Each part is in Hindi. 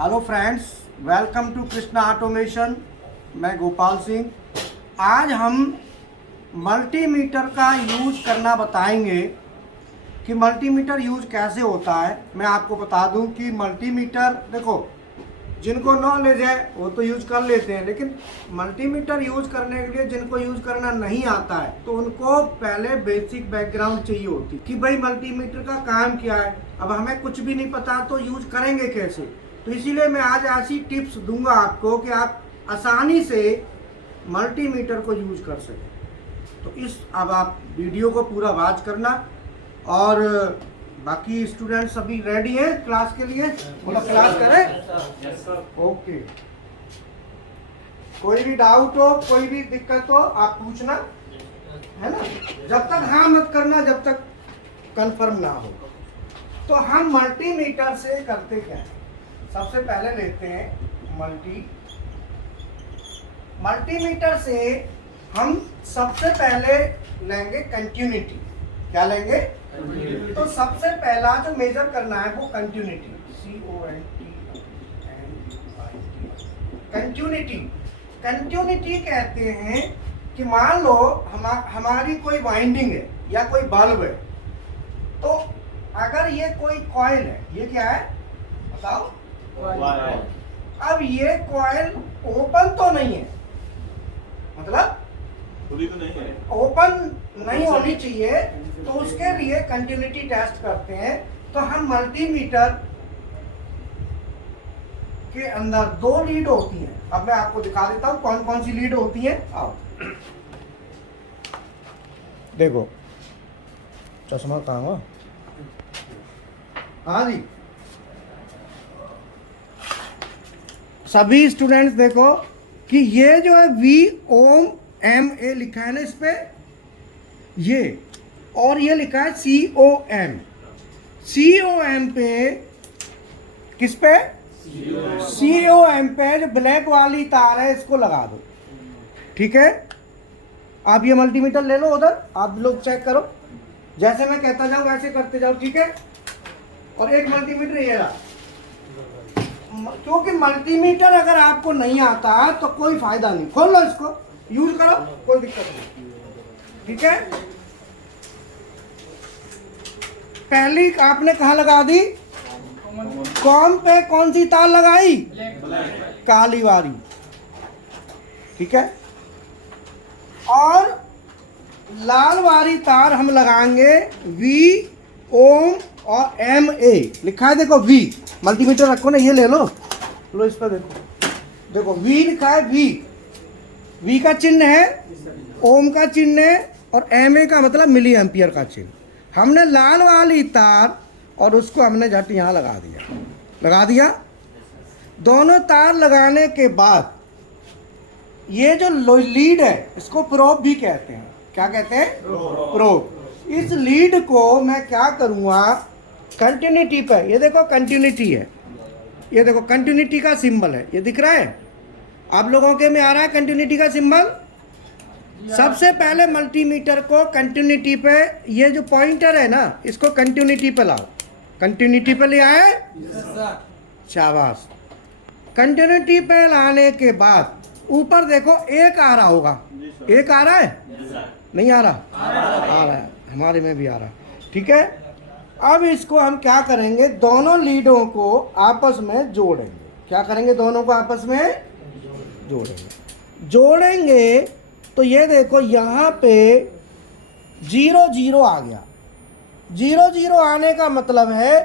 Hello friends, welcome to Krishna automation. मैं गोपाल सिंह। आज हम मल्टीमीटर का यूज़ करना बताएंगे कि मल्टीमीटर यूज़ कैसे होता है। मैं आपको बता दूं कि मल्टीमीटर, देखो, जिनको नॉलेज है वो तो यूज़ कर लेते हैं, लेकिन मल्टीमीटर यूज़ करने के लिए जिनको यूज़ करना नहीं आता है तो उनको पहले बेसिक बैकग्राउंड चाहिए होती कि भाई मल्टीमीटर का काम क्या है। अब हमें कुछ भी नहीं पता तो यूज़ करेंगे कैसे। तो इसीलिए मैं आज ऐसी टिप्स दूंगा आपको कि आप आसानी से मल्टीमीटर को यूज़ कर सकें। तो अब आप वीडियो को पूरा वॉच करना। और बाकी स्टूडेंट सभी रेडी हैं क्लास के लिए? बोलो क्लास करें। ओके, कोई भी डाउट हो, कोई भी दिक्कत हो, आप पूछना, है ना। जब तक हाँ मत करना जब तक कंफर्म ना हो। तो हम मल्टीमीटर से करते क्या है? सबसे पहले लेते हैं मल्टीमीटर से हम सबसे पहले लेंगे कंटिन्यूटी। क्या लेंगे? तो सबसे पहला जो मेजर करना है वो कंटिन्यूटी, कंटिन्यूटी। कंटिन्यूटी कहते हैं कि मान लो हमारी कोई वाइंडिंग है या कोई बल्ब है, तो अगर ये कोई कॉइल है, ये क्या है बताओ? अब ये कॉइल ओपन तो नहीं है, मतलब खुली तो नहीं है, ओपन नहीं होनी चाहिए, तो उसके लिए कंटिन्यूटी टेस्ट करते हैं। तो हम मल्टीमीटर के अंदर दो लीड होती हैं। अब मैं आपको दिखा देता हूं कौन कौन सी लीड होती हैं। आओ देखो, चश्मा कहाँ हुआ? हाँ जी, सभी स्टूडेंट्स देखो कि ये जो है VOM लिखा है ना इस पे, ये, और ये लिखा है COM। COM पे, किस पे? COM पे जो ब्लैक वाली तार है इसको लगा दो। ठीक है, आप ये मल्टीमीटर ले लो, उधर आप लोग चेक करो, जैसे मैं कहता जाऊं वैसे करते जाओ, ठीक है। और एक मल्टीमीटर ये रहा, क्योंकि मल्टीमीटर अगर आपको नहीं आता तो कोई फायदा नहीं। खोल लो इसको, यूज करो, कोई दिक्कत नहीं, ठीक है। पहली आपने कहाँ लगा दी? कॉम पे कौन सी तार लगाई? काली वाली, ठीक है। और लाल वाली तार हम लगाएंगे VOM और MA लिखा है, देखो V। मल्टीमीटर रखो ना, ये ले लो, लो इस पर देखो V लिखा है। V का चिन्ह है, ओम का चिन्ह है, और MA का मतलब मिली एम्पियर का चिन्ह। हमने लाल वाली तार और उसको हमने झट यहाँ लगा दिया। दोनों तार लगाने के बाद ये जो लीड है इसको प्रोब भी कहते हैं। क्या कहते हैं? प्रोब। इस लीड को मैं क्या करूँगा, कंटिन्यूटी पे, ये देखो कंटिन्यूटी है, ये देखो कंटिन्यूटी का सिंबल है, ये दिख रहा है आप लोगों के में? आ रहा है कंटिन्यूटी का सिंबल? सबसे पहले मल्टीमीटर को कंटिन्यूटी पे, ये जो पॉइंटर है ना, इसको कंटिन्यूटी पे लाओ। कंटिन्यूटी पे ले आए? शाबाश। कंटिन्यूटी पे लाने के बाद ऊपर देखो एक आ रहा होगा, एक आ रहा है? नहीं आ रहा? आ रहा है, हमारे में भी आ रहा है, ठीक है। अब इसको हम क्या करेंगे, दोनों लीडों को आपस में जोड़ेंगे। क्या करेंगे? दोनों को आपस में जोड़ेंगे। तो ये देखो यहाँ पे 0 0 आ गया। 0 0 आने का मतलब है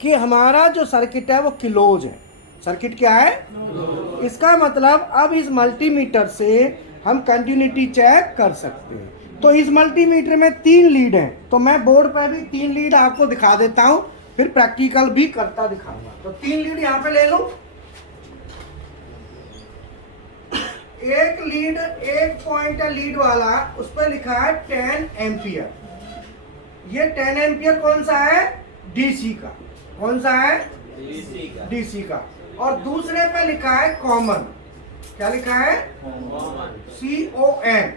कि हमारा जो सर्किट है वो क्लोज है। सर्किट क्या है? इसका मतलब अब इस मल्टीमीटर से हम कंटिन्यूटी चेक कर सकते हैं। तो इस मल्टीमीटर में 3 लीड हैं, तो मैं बोर्ड पर भी 3 लीड आपको दिखा देता हूं, फिर प्रैक्टिकल भी करता दिखाऊंगा। तो 3 लीड यहां पे ले लो। एक लीड, एक पॉइंट है लीड वाला, उस पर लिखा है 10 एम्पियर। ये 10 एम्पियर कौन सा है? DC का। कौन सा है? DC का। और दूसरे पे लिखा है कॉमन। क्या लिखा है? COM।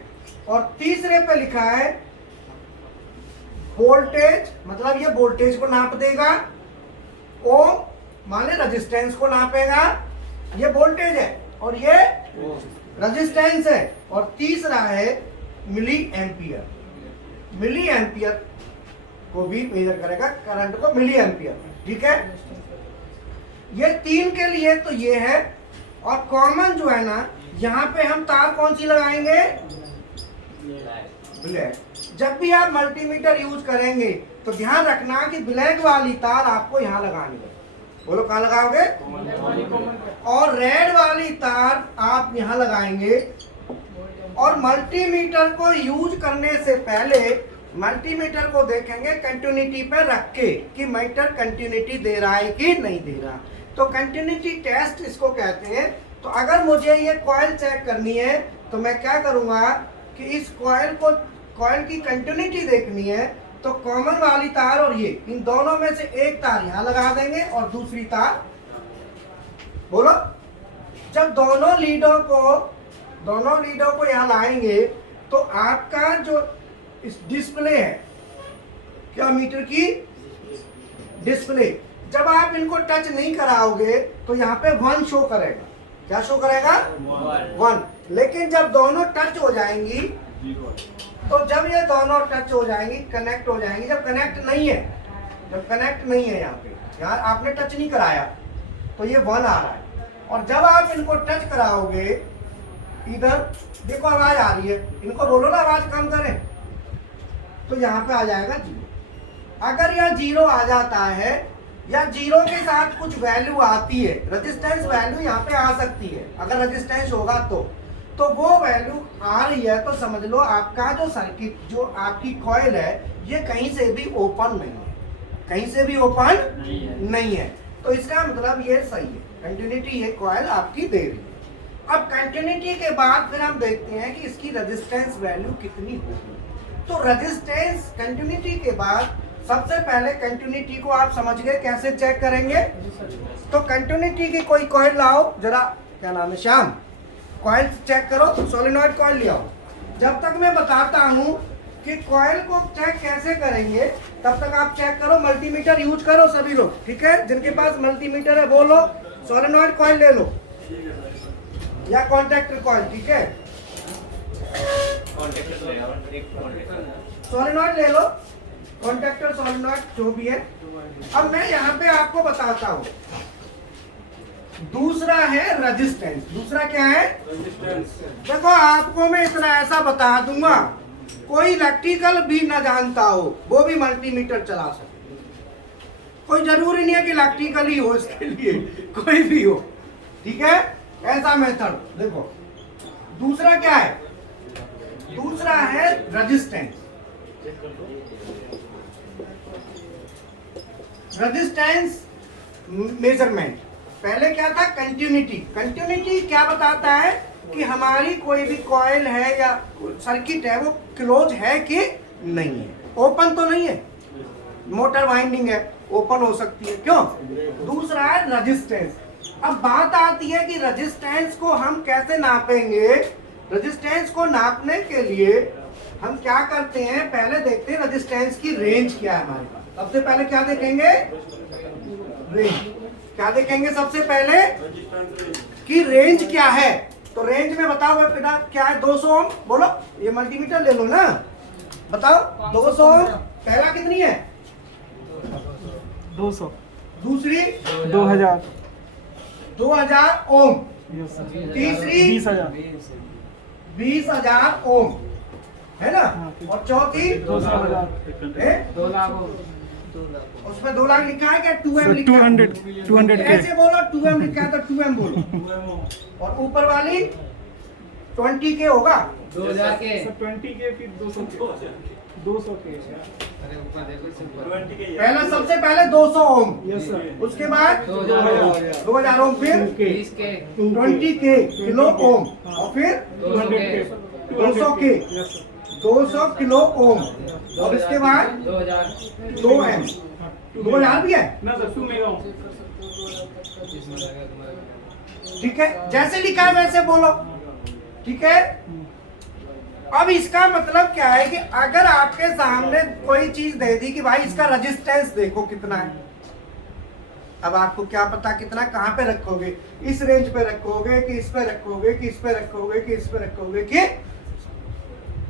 और तीसरे पे लिखा है वोल्टेज, मतलब ये वोल्टेज को नाप देगा। ओम मान ले रेजिस्टेंस को नापेगा, ये वोल्टेज है और ये रेजिस्टेंस है, और तीसरा है मिली एम्पियर। मिली एम्पियर को भी मेजर करेगा, करंट को मिली एम्पियर, ठीक है। ये 3 के लिए तो ये है, और कॉमन जो है ना, यहाँ पे हम तार कौन सी लगाएंगे? ब्लैक। जब भी आप मल्टीमीटर यूज करेंगे तो ध्यान रखना कि ब्लैक वाली तार आपको यहाँ लगानी है। बोलो कहाँ लगाओगे? और रेड वाली तार आप यहाँ लगाएंगे। और मल्टीमीटर को यूज करने से पहले मल्टीमीटर को देखेंगे कंटिन्यूटी पे रख के कि मीटर कंटिन्यूटी दे रहा है कि नहीं दे रहा। तो कंटिन्यूटी टेस्ट इसको कहते हैं। तो अगर मुझे ये कॉइल चेक करनी है तो मैं क्या करूँगा कि इस कॉइल की कंटिन्यूटी देखनी है, तो कॉमन वाली तार और ये, इन दोनों में से एक तार यहाँ लगा देंगे और दूसरी तार, बोलो, जब दोनों लीडों को यहाँ लाएंगे तो आपका जो इस डिस्प्ले है, क्या मीटर की डिस्प्ले, जब आप इनको टच नहीं कराओगे तो यहाँ पे 1 शो करेगा। क्या शो करेगा? 1। लेकिन जब दोनों टच हो जाएंगी, तो जब ये दोनों टच हो जाएंगी, कनेक्ट हो जाएंगी, जब कनेक्ट नहीं है यहाँ आपने टच नहीं कराया तो ये 1 आ रहा है। और जब आप इनको टच कराओगे, इधर देखो आवाज आ रही है, इनको बोलो ना आवाज कम करें, तो यहाँ पे आ जाएगा 0। अगर यह 0 आ जाता है या 0 के साथ कुछ वैल्यू आती है, रेजिस्टेंस वैल्यू यहाँ पे आ सकती है, अगर रेजिस्टेंस होगा तो वो वैल्यू आ रही है, तो समझ लो आपका जो सर्किट, जो आपकी कॉइल है, ये कहीं से भी ओपन नहीं है। तो इसका मतलब ये सही है, कंटिन्यूटी ये कॉइल आपकी दे रही है। अब कंटिन्यूटी के बाद फिर हम देखते हैं कि इसकी रेजिस्टेंस वैल्यू कितनी होगी। तो रेजिस्टेंस कंटिन्यूटी के बाद सबसे पहले कंटिन्यूटी को आप समझ गए कैसे चेक करेंगे। तो कंटिन्यूटी की कोई कॉइल लाओ जरा, क्या नाम है, श्याम, कॉइल चेक करो, सोलेनॉइड कॉइल ले आओ। जब तक मैं बताता हूं कि कॉइल को चेक कैसे करेंगे, तब तक आप चेक करो, मल्टीमीटर यूज करो सभी लोग, ठीक है। जिनके पास मल्टीमीटर है वो लो सोलेनॉइड कॉइल ले लो या कॉन्टैक्टर कॉइल, ठीक है। सोलेनॉइड ले लो, कॉन्टैक्टर सोलेनॉइड जो भी है। अब मैं यहाँ पे आपको बताता हूँ, दूसरा है रेजिस्टेंस। दूसरा क्या है? देखो आपको मैं इतना ऐसा बता दूंगा, कोई इलेक्ट्रिकल भी ना जानता हो वो भी मल्टीमीटर चला सकते। कोई जरूरी नहीं है कि इलेक्ट्रिकल ही हो, इसके लिए कोई भी हो, ठीक है। ऐसा मेथड देखो। दूसरा क्या है? दूसरा है रेजिस्टेंस। Resistance measurement. पहले क्या था? कंटिन्यूटी। कंटिन्यूटी क्या बताता है कि हमारी कोई भी कॉइल है या सर्किट है वो क्लोज है कि नहीं है, ओपन तो नहीं है। मोटर वाइंडिंग है, ओपन हो सकती है, क्यों? दूसरा है रेजिस्टेंस। अब बात आती है कि रेजिस्टेंस को हम कैसे नापेंगे। रेजिस्टेंस को नापने के लिए हम क्या करते हैं, पहले देखते हैं रेजिस्टेंस की रेंज क्या है हमारे पास। सबसे पहले क्या देखेंगे? रेंज। क्या देखेंगे सबसे पहले? कि रेंज क्या है। तो रेंज में बताओ बेटा क्या है? 200 ओम। बोलो, ये मल्टीमीटर ले लो ना, बताओ 200 ओम। पहला कितनी है? 200। दूसरी 2000। 2000 ओम। तीसरी 20,000 ओम, है ना। और चौथी 200,000। 2 लाख उसमें 2 लाख लिखा है क्या? 2M लिखा है? 200 के। ऐसे बोलो 2M लिखा है तो 2M बोलो। और ऊपर वाली 20 के होगा, 2000 के। 20 के, फिर 200 के। 200 के। अरे ऊपर देखो सिंपल। पहला सबसे पहले 200 ओम, यस सर। उसके बाद 2000 ओम, फिर 20 के। 20 के किलो ओम, और फिर 200 के। 200 के, यस सर। 200 किलो ओम, और इसके बाद 2000 2M। 2000 भी है, ना सर, 2 मेगा ओम। ठीक है। जैसे लिखा है वैसे बोलो, ठीक है। अब इसका मतलब क्या है कि अगर आपके सामने कोई चीज दे दी कि भाई इसका रेजिस्टेंस देखो कितना है, अब आपको क्या पता कितना कहाँ पे रखोगे, इस रेंज पे रखोगे कि इस पे रखोगे कि इस पे रखोगे कि इस पे रखोगे कि।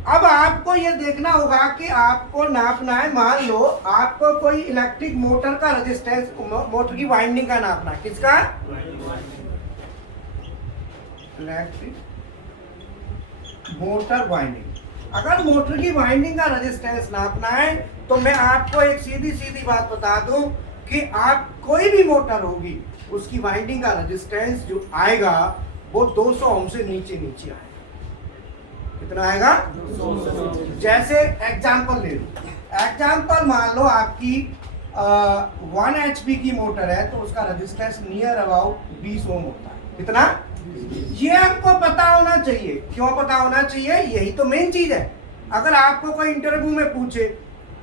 अब आपको ये देखना होगा कि आपको नापना है, मान लो आपको कोई इलेक्ट्रिक मोटर का रेजिस्टेंस, मोटर की वाइंडिंग का नापना है, किसका, इलेक्ट्रिक मोटर वाइंडिंग। अगर मोटर की वाइंडिंग का रेजिस्टेंस नापना है तो मैं आपको एक सीधी सीधी बात बता दूं कि आप कोई भी मोटर होगी उसकी वाइंडिंग का रेजिस्टेंस जो आएगा वो 200 ओम से नीचे नीचे आएगा। कितना आएगा, जैसे एग्जांपल ले लो, एग्जांपल मान लो आपकी 1 HP की मोटर है तो उसका रेजिस्टेंस नियर अबाउट 20 ओम होता है। कितना, ये आपको पता होना चाहिए। क्यों पता होना चाहिए, यही तो मेन चीज है। अगर आपको कोई इंटरव्यू में पूछे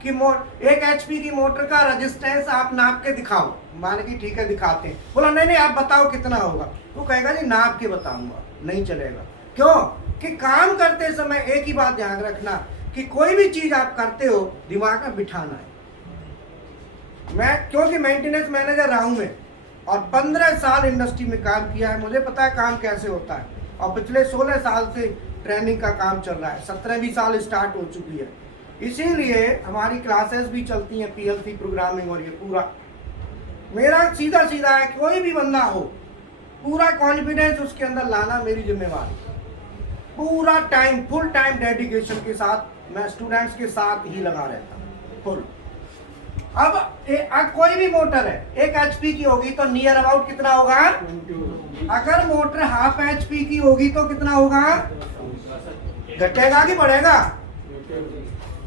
कि 1 HP की मोटर का रेजिस्टेंस आप नाप के दिखाओ, मान के ठीक है दिखाते हैं, बोला नहीं आप बताओ कितना होगा, वो कहेगा जी नाप के बताऊंगा, नहीं चलेगा। क्यों कि काम करते समय एक ही बात ध्यान रखना कि कोई भी चीज आप करते हो दिमाग में बिठाना है। मैं क्योंकि मेंटेनेंस मैनेजर रहा हूं मैं, और 15 साल इंडस्ट्री में काम किया है, मुझे पता है काम कैसे होता है, और पिछले 16 साल से ट्रेनिंग का काम चल रहा है, 17वीं साल स्टार्ट हो चुकी है। इसीलिए हमारी क्लासेस भी चलती हैं PLC प्रोग्रामिंग, और ये पूरा मेरा सीधा सीधा है, कोई भी बंदा हो पूरा कॉन्फिडेंस उसके अंदर लाना मेरी जिम्मेवारी। पूरा टाइम, फुल टाइम डेडिकेशन के साथ मैं स्टूडेंट्स के साथ ही लगा रहता हूँ फुल। अब कोई भी मोटर है 1 HP की होगी तो नियर अबाउट कितना होगा, अगर मोटर हाफ HP की होगी तो कितना होगा, घटेगा कि बढ़ेगा,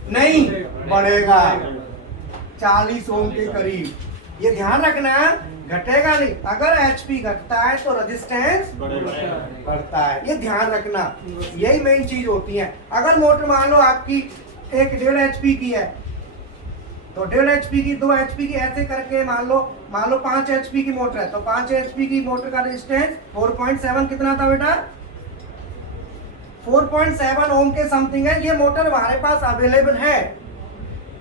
नहीं बढ़ेगा, 40 ओम के करीब। ये ध्यान रखना, घटेगा नहीं। अगर HP घटता है तो रेजिस्टेंस बढ़ता है, ये ध्यान रखना, यही मेन चीज होती है। अगर मोटर मान लो आपकी 1.5 HP की है तो 1.5 HP की, 2 HP की, ऐसे करके मान लो 5 HP की मोटर है तो 5 HP की मोटर का रेजिस्टेंस 4.7 कितना था बेटा, 4.7 ओम के समथिंग है। ये मोटर हमारे पास अवेलेबल है,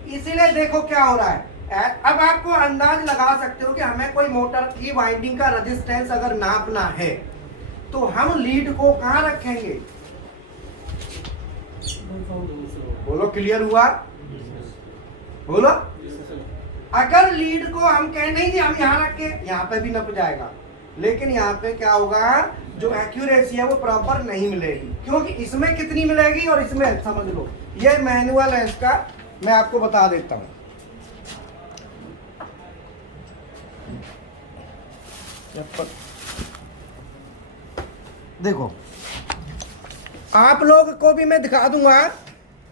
इसीलिए देखो क्या हो रहा है। अब आपको अंदाज लगा सकते हो कि हमें कोई मोटर की वाइंडिंग का रेजिस्टेंस अगर नापना है तो हम लीड को कहां रखेंगे, बोलो क्लियर हुआ, बोलो। अगर लीड को हम कहें नहीं कि हम यहाँ रख के, यहाँ पे भी नप जाएगा, लेकिन यहाँ पे क्या होगा, जो एक्यूरेसी है वो प्रॉपर नहीं मिलेगी, क्योंकि इसमें कितनी मिलेगी और इसमें, समझ लो ये मैनुअल है इसका, मैं आपको बता देता हूँ। देखो आप लोग को भी मैं दिखा दूंगा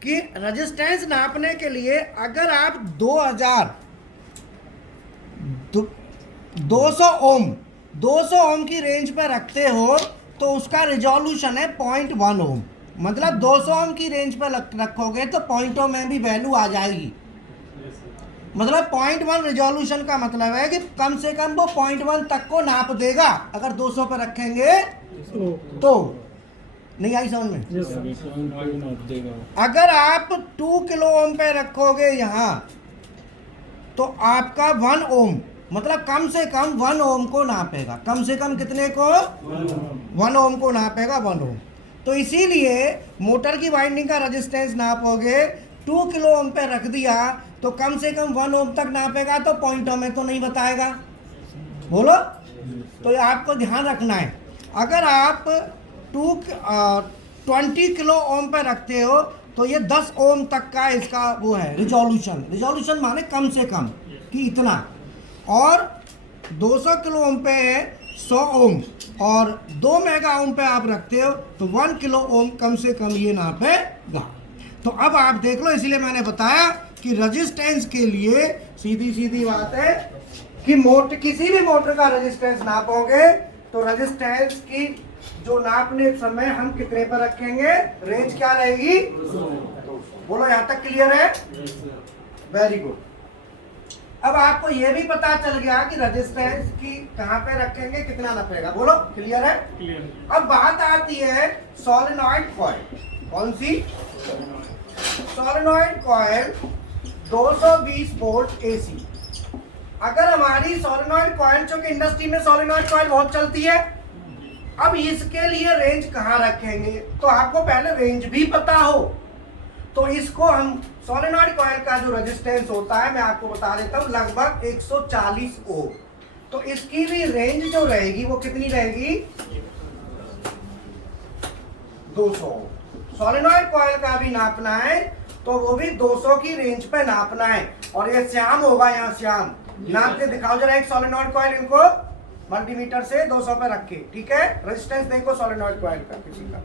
कि रेजिस्टेंस नापने के लिए अगर आप 200 ओम की रेंज पर रखते हो तो उसका रिजोल्यूशन है 0.1 ओम। मतलब 200 ओम की रेंज पर रखोगे तो पॉइंटों में भी वैल्यू आ जाएगी। मतलब 0.1 रिजोल्यूशन का मतलब है कि कम से कम वो 0.1 तक को नाप देगा अगर 200 पे रखेंगे तो। नहीं आई समझ में? अगर आप 2 किलो ओम पे रखोगे यहाँ तो आपका 1 ओम, मतलब कम से कम 1 ओम को नापेगा। कम से कम कितने को? 1 ओम को नापेगा, 1 ओम। तो इसीलिए मोटर की वाइंडिंग का रेजिस्टेंस नापोगे, 2 किलो ओम पे रख दिया तो कम से कम 1 ओम तक नापेगा, तो पॉइंटों में तो नहीं बताएगा। बोलो, तो आपको ध्यान रखना है। अगर आप 20 किलो ओम पे रखते हो तो ये 10 ओम तक का इसका वो है रिजोल्यूशन। रिजोल्यूशन माने कम से कम कि इतना। और 200 किलो ओम पे है 100 ओम, और 2 मेगा ओम पे आप रखते हो तो 1 किलो ओम कम से कम ये नापेगा। तो अब आप देख लो, इसीलिए मैंने बताया कि रेजिस्टेंस के लिए सीधी सीधी बात है कि मोटर, किसी भी मोटर का रेजिस्टेंस नापोगे तो रेजिस्टेंस की जो नापने समय हम कितने पर रखेंगे, रेंज क्या रहेगी? बोलो, यहां तक क्लियर है? Very good. अब आपको यह भी पता चल गया कि रेजिस्टेंस की कहां पे रखेंगे, कितना नपेगा। बोलो, क्लियर है? क्लियर। अब बात आती है सोलेनॉइड कॉइल। कौन सी? Solenoid coil 220 volt AC। अगर हमारी सोलेनॉइड कॉइल, चूंकि इंडस्ट्री में सोलेनॉइड कॉइल बहुत चलती है, अब इसके लिए रेंज कहाँ रखेंगे, तो आपको पहले रेंज भी पता हो। तो इसको हम सोलेनॉइड कॉइल का जो रेजिस्टेंस होता है मैं आपको बता देता हूँ, लगभग 140 ओम। तो इसकी भी रेंज जो रहेगी वो कितनी रहेगी, 200। सोलेनॉइड कॉइल का भी नापना है तो वो भी 200 की रेंज पे नापना है। और ये श्याम होगा, यहाँ श्याम नाप के दिखाओ जरा एक सोलेनॉइड कॉइल, इनको मल्टीमीटर से 200 पे रख के, ठीक है। रेजिस्टेंस देखो सोलेनॉइड कॉइल का किसी का,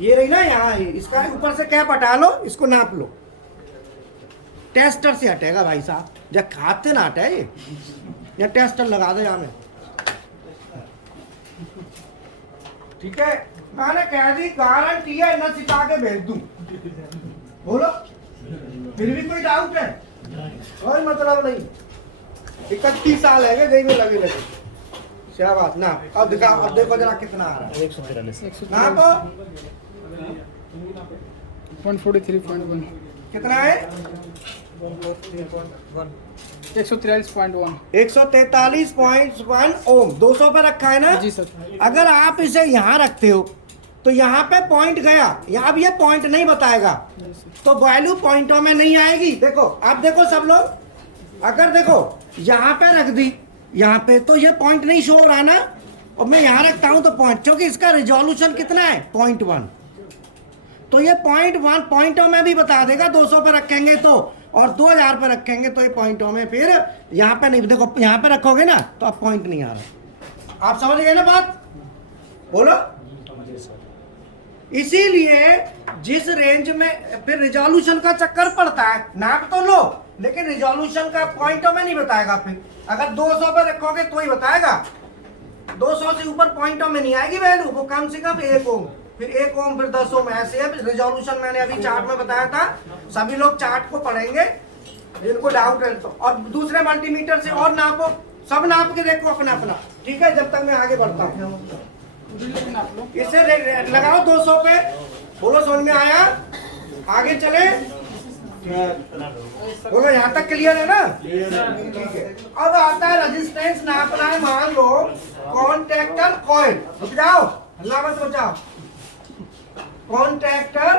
ये रही ना यहाँ, इसका ऊपर से कैप हटा लो, इसको नाप लो। टेस्टर से हटेगा भाई साहब, जब खाते ना हटे ये, या टेस्टर लगा दो यहाँ में, ठीक है। मैंने कह दी गारंटी है, न सिखा के भेज दूं। बोलो, फिर भी कोई डाउट है? कोई मतलब नहीं। 31 साल है गई में लगे क्या बात ना। अब दिखाओ, अब देखो जरा कितना आ रहा है। 143 ना तो 143.1 कितना है, 143.1 143.1 ओम। 200 पे रखा है ना जी सर। अगर आप इसे यहाँ रखते हो तो यहाँ पे पॉइंट गया, यहाँ भी ये पॉइंट नहीं बताएगा, तो वैल्यू पॉइंटों में नहीं आएगी। देखो आप देखो सब लोग, अगर देखो यहाँ पे रख दी, यहाँ पे तो ये पॉइंट नहीं शो हो रहा ना, और मैं यहाँ रखता हूँ तो पॉइंट, क्योंकि इसका रिजोल्यूशन कितना है 0.1, तो ये 0.1 पॉइंटों में भी बता देगा। 200 पे रखेंगे तो, और 2000 पे रखेंगे तो ये पॉइंटों में, फिर यहाँ पे नहीं, देखो यहाँ पे रखोगे ना तो अब पॉइंट नहीं आ रहा। आप समझ गए ना बात, बोलो। इसीलिए जिस रेंज में फिर रिजोल्यूशन का चक्कर पड़ता है, नाप तो लो लेकिन रिजोल्यूशन का पॉइंटों में नहीं बताएगा। फिर अगर 200 पे रखोगे तो ही बताएगा, 200 से ऊपर पॉइंटों में नहीं आएगी वैल्यू, वो कम से कम 1 ओम, फिर 1 ओम, फिर 10 ओम, ऐसे है रिजोल्यूशन। मैंने अभी चार्ट में बताया था, सभी लोग चार्ट को पढ़ेंगे जिनको डाउट है तो। और दूसरे मल्टीमीटर से और नापो, सब नाप के देखो अपना अपना, ठीक है, जब तक मैं आगे बढ़ता हूँ। इसे लगाओ 200 पे, बोलो समझ में आया, आगे चले, बोलो यहाँ तक क्लियर है ना, ठीक है। अब आता है रेजिस्टेंस नापना है, मान लो कॉन्टैक्टर कॉइल, रुक जाओ, हल्ला मत बचाओ। कॉन्टैक्टर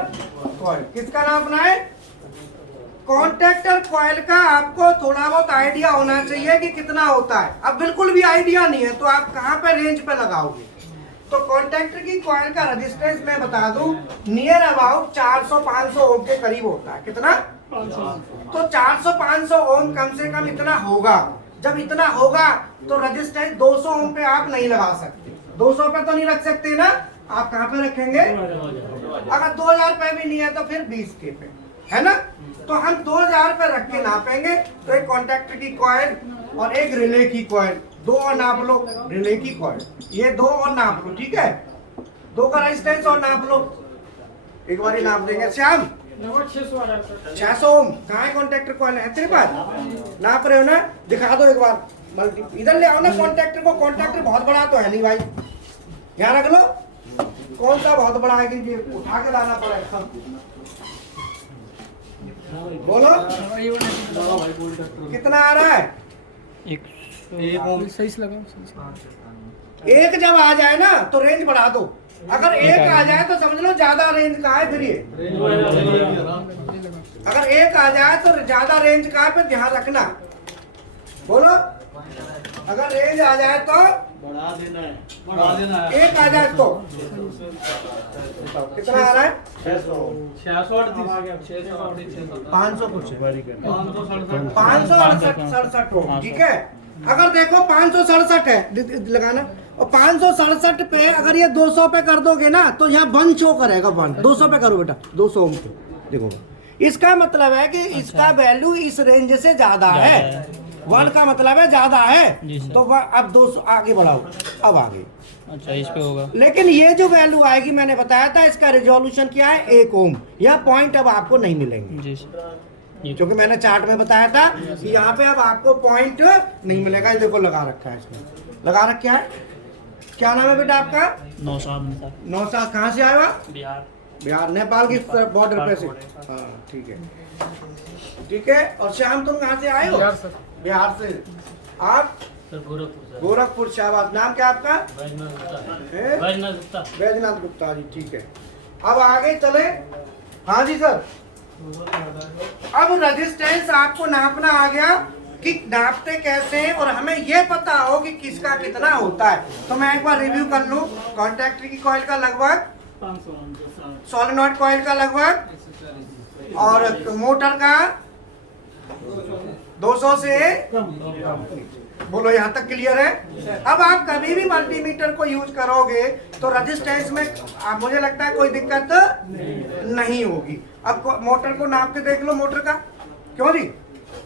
कॉइल किसका नापना है, कॉन्टैक्टर कॉइल का आपको थोड़ा बहुत आइडिया होना चाहिए कि कितना होता है। अब बिल्कुल भी आइडिया नहीं है तो आप कहाँ पे रेंज पे लगाओगे। तो कॉन्टैक्टर की कॉइल का रेजिस्टेंस मैं बता दूं, नियर अबाउट 400-500 ओम के करीब होता है। कितना, तो 400-500 ओम कम से कम इतना होगा। जब इतना होगा तो रेजिस्टेंस 200 ओम पे आप नहीं लगा सकते, 200 पे तो नहीं रख सकते ना, आप कहाँ पे रखेंगे, अगर 2000 पे भी नहीं है तो फिर 20 के पे, है ना। तो हम 2000 पे रख के नापेंगे। तो एक कॉन्टैक्टर की कॉइल और एक रिले की कॉइल, 2 और नाप लो, रिले की कॉइल, ये 2 और नाप लो, ठीक है, 2 का रेजिस्टेंस और नाप लो, एक बार ही नाप देंगे। श्याम 600 ओम, कहाँ है कॉन्टैक्टर कॉइल, है तेरे पास, नाप रहे हो ना, दिखा दो एक बार, मल्टी इधर ले आओ ना कॉन्टैक्टर को। कॉन्टैक्टर बहुत बड़ा तो है नहीं भाई, यहाँ रख लो। कौन सा बहुत बड़ा है कि उठा के लाना पड़ेगा, बोलो कितना आ रहा है, सही से लगाओ। एक जब आ जाए ना तो रेंज बढ़ा दो, अगर एक आ जाए तो समझ लो ज्यादा रेंज का है। फिर ये अगर एक आ जाए तो ज्यादा रेंज का है, फिर ध्यान रखना, बोलो। अगर रेंज आ जाए तो बढ़ा देना है, बढ़ा देना है। एक आ जाए तो कितना आ रहा है, 500 कुछ, 567, ठीक है। अगर देखो 567 है लगाना, और 567 पे अगर ये 200 पे कर दोगे ना तो यहाँ 1 शो करेगा, 1 200 पे करो बेटा, 200 ओम पे देखो। इसका मतलब है कि इसका वैल्यू इस रेंज से ज्यादा है, 1 का मतलब है ज्यादा है, तो अब 200 आगे बढ़ाओ, अब आगे, अच्छा इस पे होगा। लेकिन ये जो वैल्यू आएगी मैंने बताया था, इसका रिजोल्यूशन क्या है 1 ओम। यह पॉइंट अब आपको नहीं मिलेंगे जी सर, क्योंकि मैंने चार्ट में बताया था कि यहाँ पे अब आपको पॉइंट नहीं मिलेगा। ये देखो लगा रखा है, इसमें लगा रखा है। क्या नाम है बेटा आपका, नौशाद निसार, नौशाद, कहाँ से आए हो आप, बिहार। बिहार नेपाल की बॉर्डर पे से। हाँ ठीक है, ठीक है। और श्याम तुम कहाँ से आए हो? बिहार सर। बिहार से। आप? गोरखपुर। शाहबाद। नाम क्या आपका? हैं? बैजनाथ गुप्ता जी, ठीक है। अब आगे चले। हाँ जी सर। अब रेजिस्टेंस आपको नापना आ गया कि नापते कैसे हैं और हमें यह पता हो कि किसका कितना होता है। तो मैं एक बार रिव्यू कर लूं। कॉन्टैक्टर की कॉइल का लगभग, सोलेनॉइड कॉइल का लगभग, और मोटर का 200 से, बोलो यहाँ तक क्लियर है। अब आप कभी भी मल्टीमीटर को यूज करोगे तो रेजिस्टेंस में मुझे लगता है कोई दिक्कत नहीं होगी। अब मोटर को नाप के देख लो, मोटर का, क्यों जी।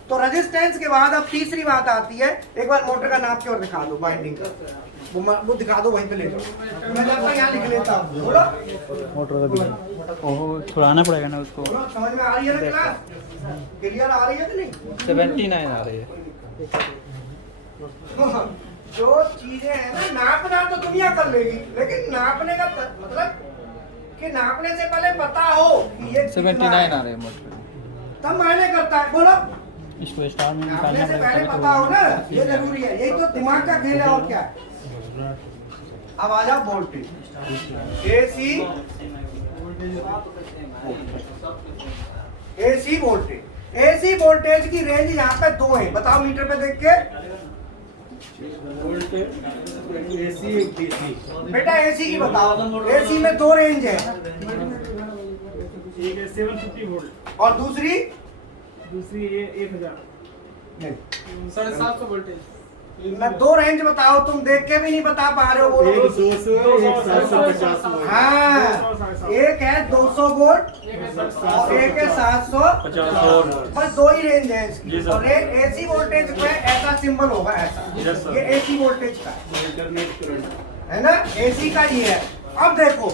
तो रेजिस्टेंस के बाद अब तीसरी बात आती है, एक बार मोटर का नाप के और दिखा दो, बाइंडिंग का वो दिखा दो, वहीं पे ले जाओ। मैं आपको यहाँ लिख लेता हूँ, बोलो। मोटर का ओहो छुड़ाना पड़ेगा ना उसको। बोलो, समझ में आ रही है ना क्लास? क्लियर आ रही है कि नहीं? 79 आ रही है। जो चीजें हैं ना, नापना तो दुनिया कर लेगी, लेकिन नापने का मतलब कि नापने से पहले पता हो कि ये 79 आ रही है मोटर, तब मायने करता है। बोलो, इसको स्टार में नापने निकालना से पहले पड़ेगा। पता हो ना, ये जरूरी है। यही तो दिमाग का खेल है, और क्या है। अब आ जाओ voltage. AC voltage. AC voltage की रेंज यहाँ पे 2 है। बताओ मीटर पे देख के। एसी एक डीसी। बेटा एसी की बताओ। एसी में 2 रेंज है, एक है 750 वोल्ट, और दूसरी दूसरी ये 1000। 750 वोल्टेज। मैं 2 रेंज बताओ, तुम देख के भी नहीं बता पा रहे हो। बोलो। एक 200, एक 750 वोल्ट। हाँ, एक है 200 वोल्ट और एक है 750 वोल्ट। बस 2 ही रेंज है इसकी। और एसी वोल्टेज पे ऐसा सिंबल होगा, ऐसा। ये एसी वोल्टेज का इंटरनेट करंट है ना, एसी का ही है। अब देखो,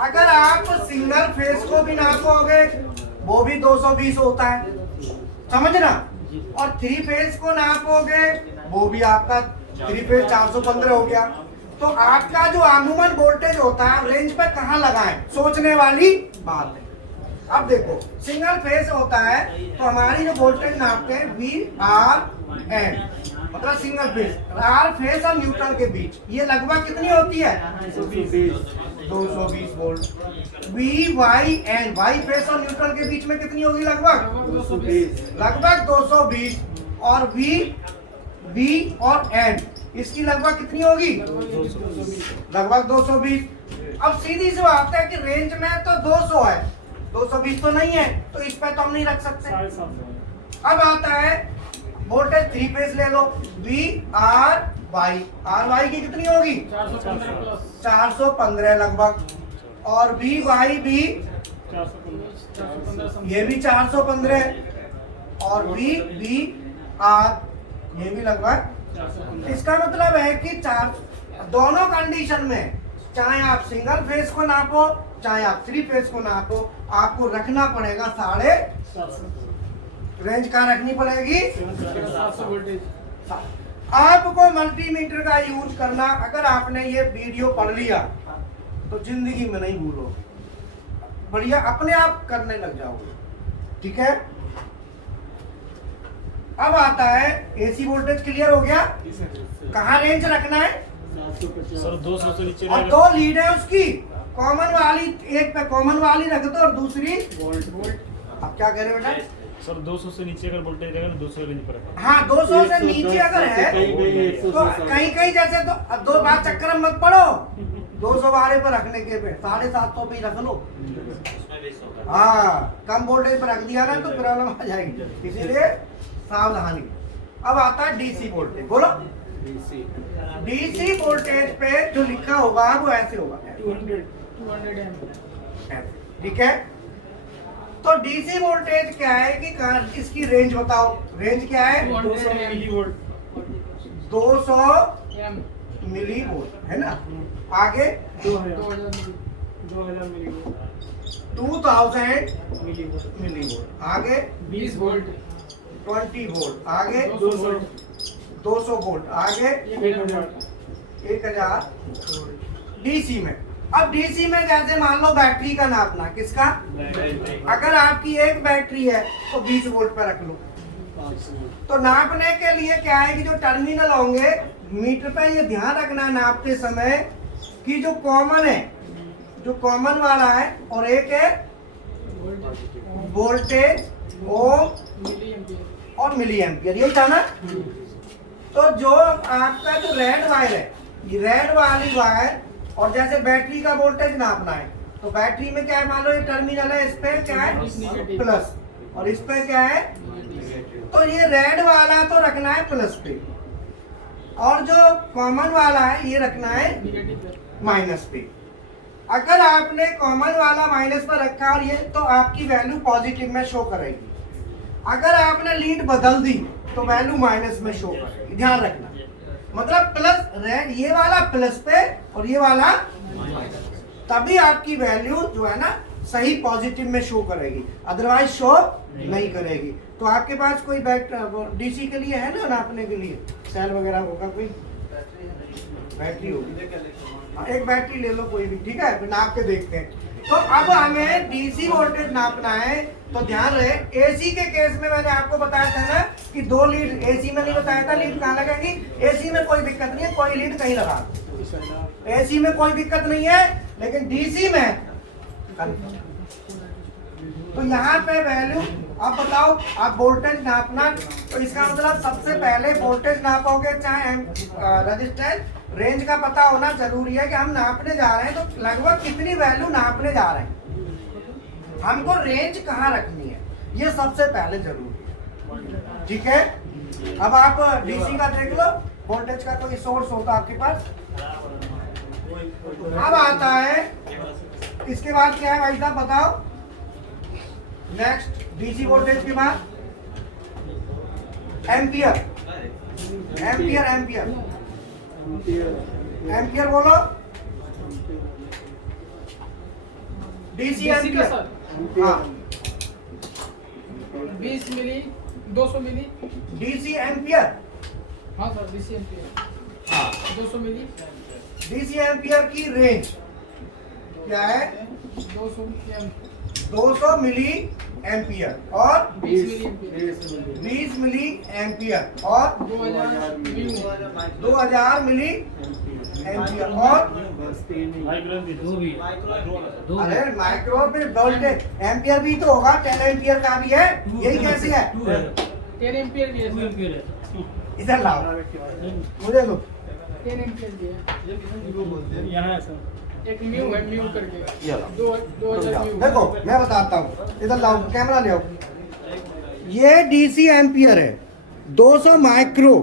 अगर आप सिंगल फेस को भी नापोगे वो भी 220 होता है, समझना। और 3 फेस को नापोगे वो भी आपका 3 फेस 415 हो गया। तो आपका जो अमूमन वोल्टेज होता है रेंज पे कहाँ लगाएं, सोचने वाली बात है। अब देखो, सिंगल फेस होता है तो हमारी जो वोल्टेज नापते हैं VRN, मतलब सिंगल फेस। आर फेस और न्यूट्रल के बीच ये लगभग कितनी होती है? 220 वोल्ट। VYN, वाई फेस और न्यूट्रल के बीच में कितनी होगी? लगभग 220। और V और N इसकी लगभग कितनी होगी? लगभग 220। अब सीधी सी बात है कि रेंज में तो 200 है, 220 तो नहीं है, तो इस पे तो हम नहीं रख सकते। अब आता है वोल्टेज 3 फेस ले लो, VRY। RY की कितनी होगी? 415 लगभग। और VY भी, ये भी 415। और VBR ये भी लगभग। इसका मतलब है कि दोनों कंडीशन में, चाहे आप सिंगल फेस को नापो चाहे आप 3 फेस को नापो, आपको रखना पड़ेगा 750। रेंज कहाँ रखनी पड़ेगी? 700 वोल्टेज। आपको मल्टीमीटर का यूज करना, अगर आपने ये वीडियो पढ़ लिया तो जिंदगी में नहीं भूलो, बढ़िया अपने आप करने लग जाओगे, ठीक है। अब आता है एसी वोल्टेज। क्लियर हो गया? कहाँ रेंज रखना है? सर 200 से नीचे और 2 लीड है उसकी, कॉमन वाली, एक पे कॉमन वाली रख दो और दूसरी वोल्ट। अब क्या कह रहे हो बेटा? सर 200 से नीचे अगर वोल्टेज रहेगा ना 200 रेंज पर है। हाँ, 200 से नीचे अगर है तो कहीं जैसे तो 2 बार चक्कर में मत पड़ो, 200 वाले पर रखने के पे 750 पे ही रख लो। हाँ, कम वोल्टेज पर रख दिया ना तो प्रॉब्लम आ जाएगी, इसीलिए सावधानी। अब आता है डीसी वोल्टेज। बोलो। डीसी वोल्टेज पे जो लिखा होगा वो ऐसे होगा, 200 एम। ठीक है। तो डीसी वोल्टेज क्या है कि इसकी रेंज बताओ। रेंज क्या है? 200 मिलीवोल्ट। 200 एम। मिली वोल्ट है ना। आगे 2000 मिलीवोल्ट। 2000 मिलीवोल्ट। Milli volt. आगे 20 वोल्ट। 20 वोल्ट। आगे 200 वोल्ट। आगे 1000। 1000 डीसी में। अब डीसी में जैसे मान लो बैटरी का नापना, किसका? अगर आपकी एक बैटरी है तो 20 वोल्ट पे रख लो। तो नापने के लिए क्या है कि जो टर्मिनल होंगे मीटर पे, ये ध्यान रखना है नापते समय कि जो कॉमन है, जो कॉमन वाला है, और एक है वोल्टेज ओम मिली एम्पियर। और मिली एम्पियर, यही था ना? तो जो आपका जो रेड वायर है, ये रेड वाली वायर, और जैसे बैटरी का वोल्टेज नापना है तो बैटरी में क्या है, मान लो ये टर्मिनल है, इस पे क्या है प्लस, और इस पे क्या है, तो ये रेड वाला तो रखना है प्लस पे, और जो कॉमन वाला है ये रखना है माइनस पे। अगर आपने कॉमन वाला माइनस पर रखा और ये, तो आपकी वैल्यू पॉजिटिव में शो करेगी। अगर आपने लीड बदल दी तो वैल्यू माइनस में शो करेगी, ध्यान रखना। मतलब प्लस रेड, ये वाला प्लस पे और ये वाला माइनस, तभी आपकी वैल्यू जो है ना सही पॉजिटिव में शो करेगी, अदरवाइज शो नहीं करेगी। तो आपके पास कोई डीसी के लिए है ना नापने के लिए, सेल वगैरह होगा, कोई बैटरी होगी, एक बैटरी ले लो कोई भी, ठीक है, फिर नाप के देखते हैं। तो अब हमें डीसी वोल्टेज नापना है, तो ध्यान रहे एसी के केस में मैंने आपको बताया था ना कि 2 लीड, एसी में नहीं बताया था लीड कहाँ लगेगी। एसी में कोई दिक्कत नहीं है, कोई लीड कहीं लगा, एसी में कोई दिक्कत नहीं है, लेकिन डीसी में। तो यहाँ पे वैल्यू, अब बताओ आप वोल्टेज नापना, तो इसका मतलब सबसे पहले वोल्टेज नापोगे, चाहे रेजिस्टेंस, रेंज का पता होना जरूरी है कि हम नापने जा रहे हैं तो लगभग कितनी वैल्यू नापने जा रहे हैं, हमको रेंज कहाँ रखनी है, ये सबसे पहले जरूरी है, ठीक है। अब आप डीसी का देख लो, वोल्टेज का कोई सोर्स होता आपके पास। अब आता है, इसके बाद क्या है भाई साहब बताओ, नेक्स्ट डीसी वोल्टेज के बाद एम्पियर, एम्पियर एम्पियर एम्पियर बोलो, डीसी एम्पियर, हाँ 20 मिली, 200 मिली, डीसी एम्पियर, हाँ सर डीसी एम्पियर, हाँ 200 मिली, डीसी एम्पियर की रेंज क्या है, 200 एम, 200 मिली एम्पियर और 20 मिली एम्पियर, 20 मिली एम्पियर और 2000 मिली, 2000 मिली एम्पियर और अरे माइक्रो में वोल्टेज एम्पियर भी तो होगा, 10 एम्पियर का भी है, यही कैसे है, 10 एम्पियर भी है सर, इधर लाओ मुझे लो, 10 एम्पियर भी है, यहाँ है सर, एक म्यू है, म्यू करके ये लाओ, 2000 म्यू। देखो मैं बताता हूँ, इधर लाओ कैमरा ले आओ, ये डीसी एम्पियर है, 200 माइक्रो,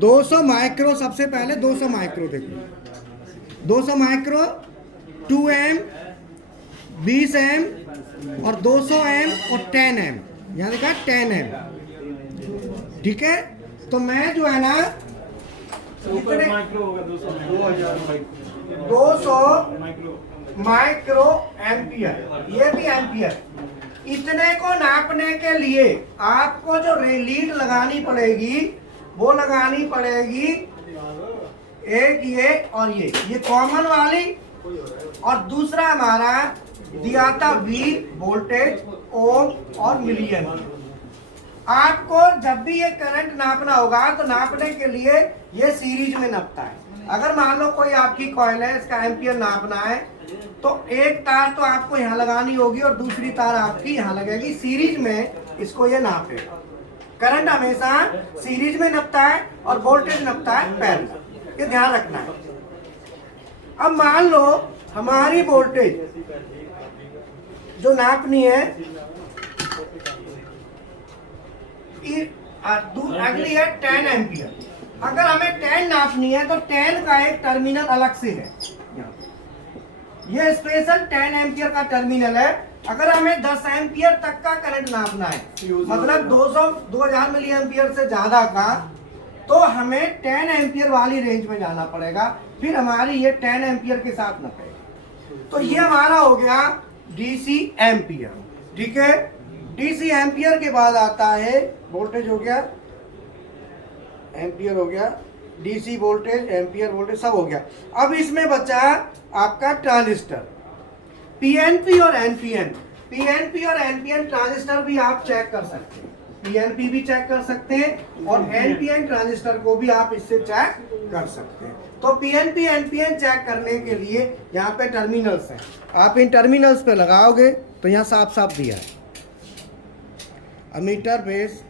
200 माइक्रो, सबसे पहले 200 माइक्रो देखो, 200 माइक्रो 2 एम, 20 एम और 200 एम और 10 एम, यहाँ देखा 10 एम, ठीक है। तो मैं जो है ना ऊपर माइक्रो होगा 200 माइक्रो, माइक्रो एम्पियर, ये भी एम्पियर, इतने को नापने के लिए आपको जो लीड लगानी पड़ेगी वो लगानी पड़ेगी, एक ये और ये कॉमन वाली, और दूसरा हमारा दिया था V वोल्टेज, ओम और मिली एम्पियर। आपको जब भी ये करंट नापना होगा तो नापने के लिए ये सीरीज में नापता है। अगर मान लो कोई आपकी कॉइल है, इसका एम्पियर नापना है तो एक तार तो आपको यहाँ लगानी होगी और दूसरी तार आपकी यहाँ लगेगी, सीरीज में इसको ये नापेगा। करंट हमेशा सीरीज में नापता है और वोल्टेज नापता है पैरेलल, ये ध्यान रखना है। अब मान लो हमारी वोल्टेज जो नापनी है अगली है 10 एम्पियर। अगर हमें 10 नापनी है तो 10 का एक टर्मिनल अलग से है, ये स्पेशल 10 एम्पियर का टर्मिनल है। अगर हमें 10 एम्पियर तक का करंट नापना है, मतलब 2000 मिली एम्पियर से ज्यादा का, तो हमें 10 एम्पियर वाली रेंज में जाना पड़ेगा, फिर हमारी ये 10 एम्पियर के साथ नापेगा। तो ये हमारा हो गया डीसी एम्पियर, ठीक है। डीसी एम्पियर के बाद आता है वोल्टेज, हो गया एम्पियर, हो गया डीसी वोल्टेज, एम्पियर वोल्टेज सब हो गया। अब इसमें बचा आपका ट्रांजिस्टर, पीएनपी और एनपीएन। पीएनपी और एनपीएन ट्रांजिस्टर भी आप चेक कर सकते हैं, पीएनपी भी चेक कर सकते हैं और एनपीएन ट्रांजिस्टर को भी आप इससे चेक कर सकते हैं। तो पीएनपी एनपीएन चेक करने के लिए यहाँ पे टर्मिनल्स हैं, आप इन टर्मिनल्स पे लगाओगे तो यहाँ साफ साफ दिया है अमीटर, बेस,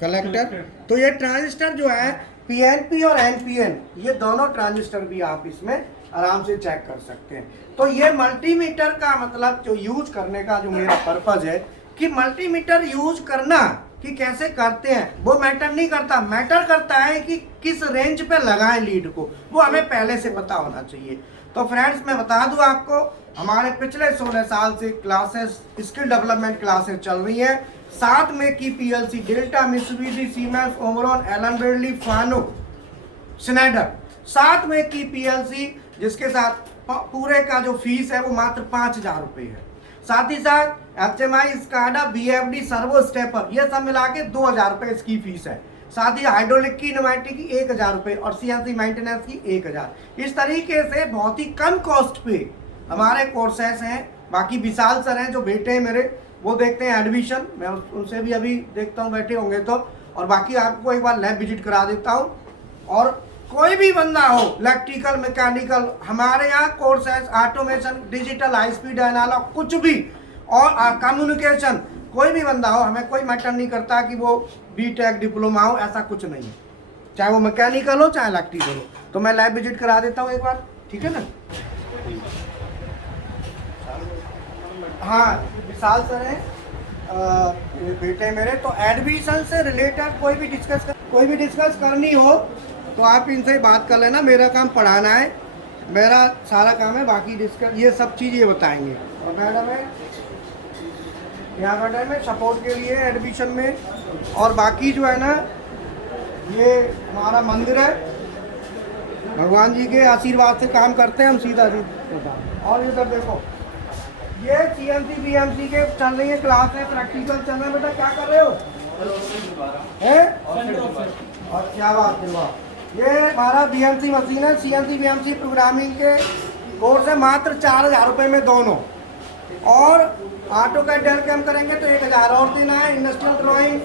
कलेक्टर। तो ये ट्रांजिस्टर जो है पीएनपी और एनपीएन, ये दोनों ट्रांजिस्टर भी आप इसमें आराम से चेक कर सकते हैं। तो ये मल्टीमीटर का मतलब जो यूज करने का जो मेरा पर्पज है कि मल्टीमीटर यूज करना कि कैसे करते हैं वो मैटर नहीं करता, मैटर करता है कि किस रेंज पे लगाएं लीड को, वो हमें पहले से पता होना चाहिए। तो फ्रेंड्स मैं बता दूं आपको, हमारे पिछले 16 साल से क्लासेस, स्किल डेवलपमेंट क्लासेस चल रही हैं। 7 में की PLC, Delta, Mitsubishi, Siemens, Omron, Allen Bradley, Fanuc, Schneider, 7 में की पीएलसी, जिसके साथ पूरे का जो फीस है वो मात्र 5,000 रुपये है। साथ ही साथ HMI, SCADA, BFD, servo stepper, ये सब मिला के 2,000 रुपये इसकी फीस है। साथ ही हाइड्रोलिक की, न्यूमेटिक की 1,000 रुपये और CNC मेंटेनेंस की 1,000। इस तरीके से बहुत ही कम कॉस्ट पे हमारे कोर्सेस हैं। बाकी विशाल सर हैं जो बेटे हैं मेरे, वो देखते हैं एडमिशन, मैं उनसे भी अभी देखता हूँ बैठे होंगे तो। और बाकी आपको एक बार लैब विजिट करा देता हूँ। और कोई भी बंदा हो, इलेक्ट्रिकल, मैकेनिकल, हमारे यहाँ courses automation, digital, high speed analogue, कुछ भी, और कम्युनिकेशन, कोई भी बंदा हो, हमें कोई मैटर नहीं करता कि वो बीटेक डिप्लोमा हो, ऐसा कुछ नहीं है, चाहे वो मैकेनिकल हो चाहे इलेक्ट्रिकल हो। तो मैं लैब विजिट करा देता हूँ एक बार, ठीक है ना। हाँ, विशाल सर हैं बेटे मेरे। तो एडमिशन से रिलेटेड कोई भी डिस्कस करनी हो तो आप इनसे बात कर लेना। मेरा काम पढ़ाना है, मेरा सारा काम है, बाकी डिस्कस ये सब चीज़ ये बताएंगे। और मैडम है यहाँ मैडम है सपोर्ट के लिए एडमिशन में। और बाकी जो है ना, ये हमारा मंदिर है, भगवान जी के आशीर्वाद से काम करते हैं हम, सीधा सीधा। और इधर देखो, ये CNC BMC के चल रही है क्लास है, प्रैक्टिकल चल रहा है। बेटा क्या कर रहे हो? और क्या बात है, वाह। ये हमारा BMC मशीन है, CNC BMC प्रोग्रामिंग के कोर्स है, मात्र 4,000 रुपये में दोनों। और ऑटो का डेल कैम करेंगे तो 1,000 और देना है, इंडस्ट्रियल ड्राइंग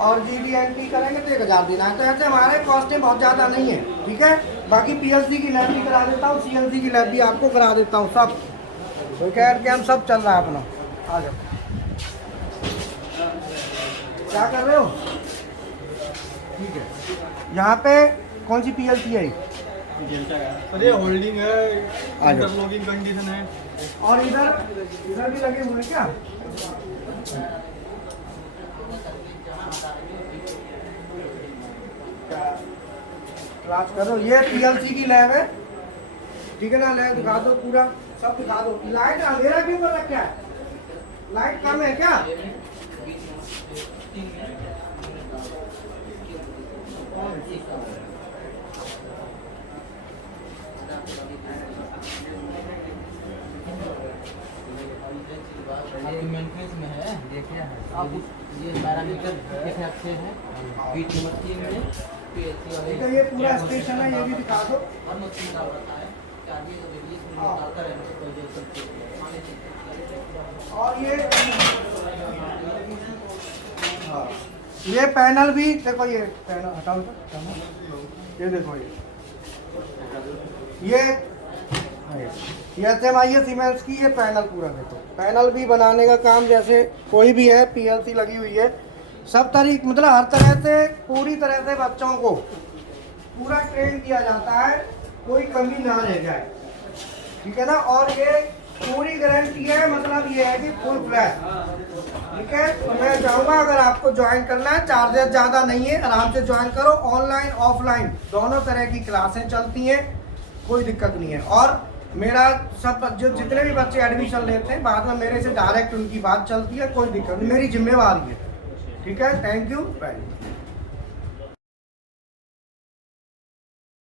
और GD&T करेंगे तो 1,000 देना है। तो ऐसे हमारे कॉस्टें बहुत ज़्यादा नहीं है, ठीक है। बाकी PLC की लैब भी करा देता हूँ, CNC की लैब भी आपको करा देता हूँ, सब तो कह के हम सब चल रहा है अपना। आ जाओ, क्या कर रहे हो? ठीक है। यहाँ पे कौन सी PLC है? सर ये होल्डिंग है, इंटरलॉकिंग कंडीशन है। और इधर भी लगे हुए हैं क्या? क्लास करो। ये PLC की लैब है, ठीक है ना। लैब दिखा दो, पूरा सब दिखा दो। लाइट अंधेरा क्यों कर रखा है? लाइट कम है क्या? मेंटेनेंस में है, देखिए ये पैरामीटर कितने अच्छे हैं, बीट मशीन में PLC वाले। ठीक है, ये पूरा स्टेशन है, ये भी दिखा दो। और मशीन का होता है चार्जिंग का बिजली से निकालता रहता है, और ये पैनल भी देखो, ये पैनल हटाओ तो, ये देखो, ये HMI सीमेंस की ये पैनल पूरा देखो। पैनल भी बनाने का काम जैसे कोई भी है, PLC लगी हुई है, सब तरीके मतलब हर तरह से पूरी तरह से बच्चों को पूरा ट्रेन किया जाता है, कोई कमी ना रह जाए, ठीक है ना। और ये पूरी गारंटी है, मतलब ये है कि फुल फ्लैश, ठीक है। तो मैं चाहूँगा अगर आपको ज्वाइन करना है, चार्जेस ज़्यादा नहीं है, आराम से ज्वाइन करो। ऑनलाइन ऑफलाइन दोनों तरह की क्लासें चलती हैं, कोई दिक्कत नहीं है। और मेरा सब जो जितने भी बच्चे एडमिशन लेते हैं बाद में मेरे से डायरेक्ट उनकी बात चलती है, कोई दिक्कत नहीं, मेरी जिम्मेवारी है, ठीक है। Thank you very much.